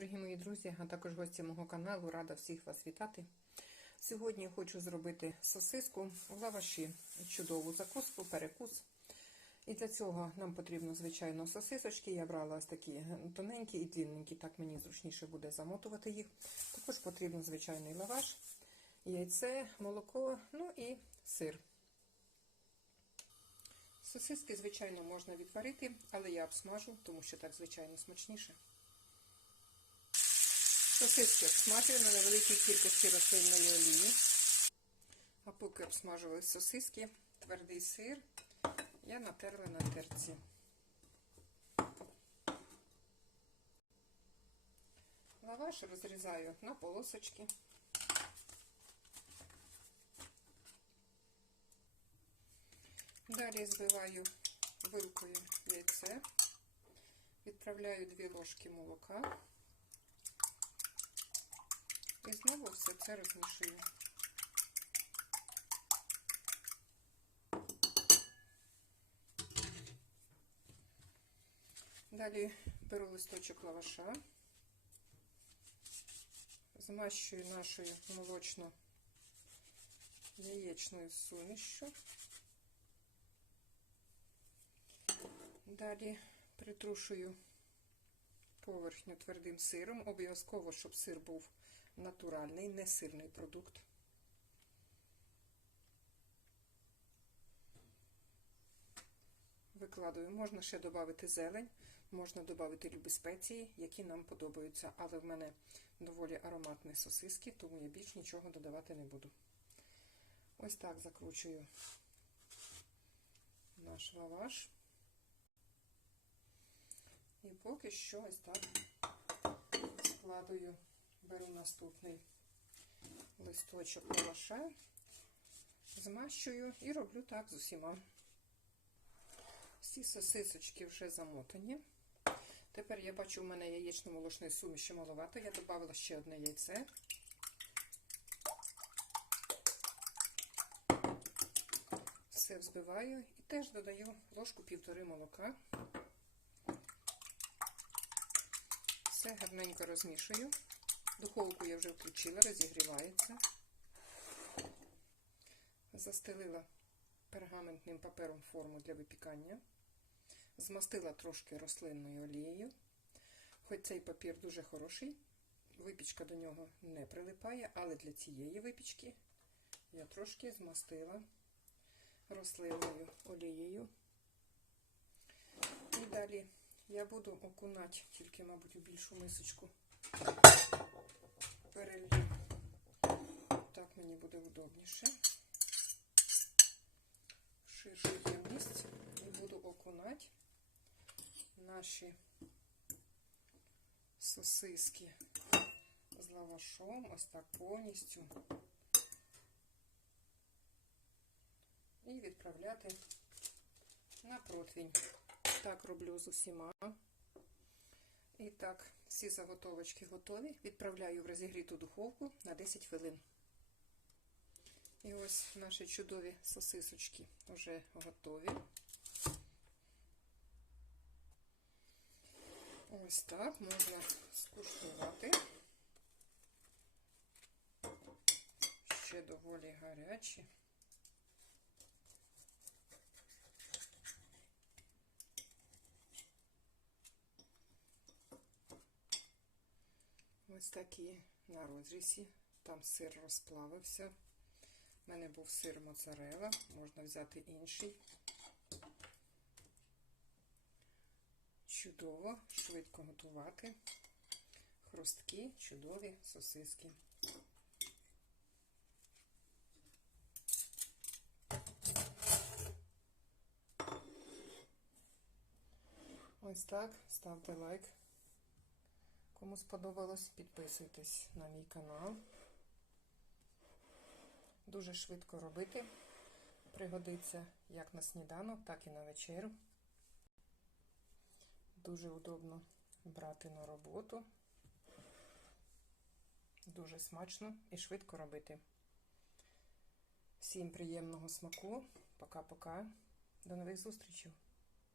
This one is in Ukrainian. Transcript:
Дорогі мої друзі, а також гості мого каналу, рада всіх вас вітати. Сьогодні хочу зробити сосиску в лаваші, чудову закуску, перекус. І для цього нам потрібно, звичайно, сосисочки. Я брала ось такі тоненькі і длинненькі, так мені зручніше буде замотувати їх. Також потрібен звичайний лаваш, яйце, молоко, ну і сир. Сосиски, звичайно, можна відварити, але я обсмажу, тому що так, звичайно, смачніше. Сосиски обсмажую на невеликій кількості рослинної олії. А поки обсмажувались сосиски, твердий сир я натерла на терці. Лаваш розрізаю на полосочки. Далі збиваю вилкою яйце, відправляю 2 ложки молока. І знову все це розмішую. Далі беру листочок лаваша, змащую нашою молочно-яєчною сумішю. Далі притрушую поверхню твердим сиром. Обов'язково, щоб сир був натуральний, не сирний продукт. Викладаю, можна ще додати зелень, можна додати любі спеції, які нам подобаються, але в мене доволі ароматні сосиски, тому я більш нічого додавати не буду. Ось так закручую наш лаваш. І поки що ось так складую беру наступний листочок лаваша, змащую і роблю так з усіма. Всі сосисочки вже замотані. Тепер я бачу, у мене яєчно-молочної суміші маловато. Я додала ще одне яйце. Все взбиваю і теж додаю ложку півтори молока. Все гарненько розмішую. Духовку я вже включила, розігрівається. Застелила пергаментним папером форму для випікання. Змастила трошки рослинною олією. Хоч цей папір дуже хороший, випічка до нього не прилипає, але для цієї випічки я трошки змастила рослинною олією. І далі я буду окунати тільки, мабуть, у більшу мисочку перелью. Так мені буде удобніше. Ширшу ємність і буду окунати наші сосиски з лавашом, ось так повністю. І відправляти на противень. Так роблю з усіма. І так, всі заготовочки готові. Відправляю в розігріту духовку на 10 хвилин. І ось наші чудові сосисочки вже готові. Ось так можна скуштувати. Ще доволі гарячі. Ось такі на розрізі. Там сир розплавився. У мене був сир моцарела, можна взяти інший. Чудово, швидко готувати. Хрусткі, чудові сосиски. Ось так, ставте лайк. Кому сподобалось, підписуйтесь на мій канал. Дуже швидко робити. Пригодиться як на сніданок, так і на вечерю. Дуже удобно брати на роботу. Дуже смачно і швидко робити. Всім приємного смаку. Пока-пока. До нових зустрічей!